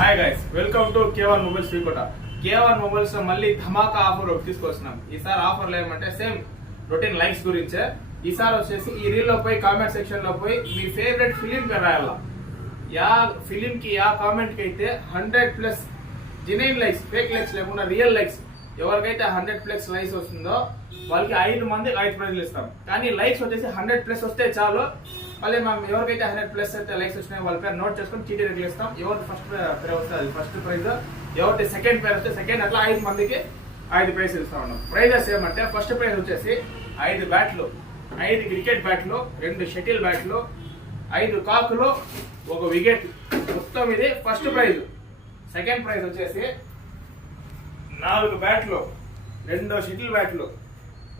Hi guys, welcome to Kevan mobiles Srikota. Kevan mobiles లో మళ్ళీ ధమాకా offer తీసుకొస్తున్నాం. ఈసారి ఆఫర్లు ఏమంటే సేమ్ రొటీన్ లైక్స్ గురించే. ఈసారి వచ్చేసి ఈ రీల్ లో పోయి కామెంట్ సెక్షన్ లో పోయి మీ ఫేవరెట్ ఫిలిం పేరు రాయాల. యా ఫిలిం కి యా కామెంట్ కి అయితే 100+ జెన్యూన్ లైక్స్, ఫేక్ లైక్స్ లేకుండా రియల్ లైక్స్, ఎవరికైతే 100+ లైక్స్ వస్తుందో వాళ్ళకి 5 మందికి 5 ప్రైజ్లు ఇస్తాం. కానీ లైక్స్ వచ్చేసి 100+ వస్తే చాలు. మళ్ళీ మనం ఎవరికైతే 100+ అయితే లైక్స్ వచ్చినాయో వాళ్ళ పేరు నోట్ చేసుకొని చీటీ రెగ్యులు ఇస్తాం. ఎవరికి ఫస్ట్ పేరు వస్తే అది ఫస్ట్ ప్రైజ్, ఎవరికి సెకండ్ పేరు వస్తే సెకండ్, అట్లా 5 మందికి 5 ప్రైజ్లు ఇస్తా ఉన్నాం. ప్రైజెస్ ఏమంటే ఫస్ట్ ప్రైజ్ వచ్చేసి 5 బ్యాట్లు, 5 క్రికెట్ బ్యాట్లు, 2 షటిల్ బ్యాట్లు, 5 కాకులు, 1 వికెట్, మొత్తం ఇది ఫస్ట్ ప్రైజ్. సెకండ్ ప్రైజ్ వచ్చేసి 4 బ్యాట్లు, 2 షటిల్ బ్యాట్లు,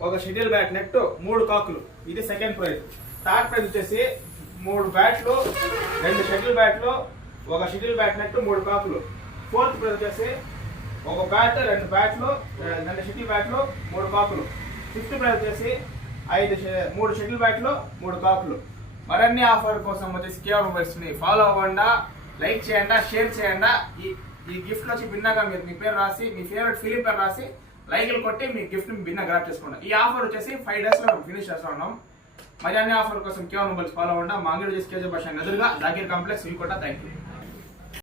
1 షటిల్ బ్యాట్ నెట్, 3 కాకులు, ఇది సెకండ్ ప్రైజ్. థర్డ్ ప్రైజ్ వచ్చేసి 3 బ్యాట్లు, 2 షటిల్ బ్యాట్లు, 1 షటిల్ బ్యాట్ నెట్, 3 కాకులు. ఫోర్త్ ప్రైజ్ వచ్చేసి 1 బ్యాట్, 2 బ్యాట్లు, 2 షటిల్ బ్యాట్లు, 3 కాకులు. ఫిఫ్త్ ప్రైజ్ వచ్చేసి 3 షటిల్ బ్యాట్లు, 3 కాకులు. మరిన్ని ఆఫర్ కోసం వచ్చేసి కేవన్ మొబైల్స్ ని ఫాలో అవ్వండి, లైక్ చేయండి, షేర్ చేయండి. ఈ గిఫ్ట్ వచ్చి భిన్నగా మీరు మీ పేరు రాసి, మీ ఫేవరెట్ ఫిలిం పేరు రాసి లైక్లు కొట్టి మీ గిఫ్ట్ ని భిన్న గ్రాప్ చేసుకోండి. ఈ ఆఫర్ వచ్చేసి 5 days లో ఫినిష్ చేస్తా ఉన్నాం. మరి అన్ని ఆఫర్ కోసం కేవన్ మొబైల్స్ ఫాలో అవ్వండి. మా అంగడి వచ్చేసి కేజీ భాష ఎదురుగా jagir complex Srikota. Thank you.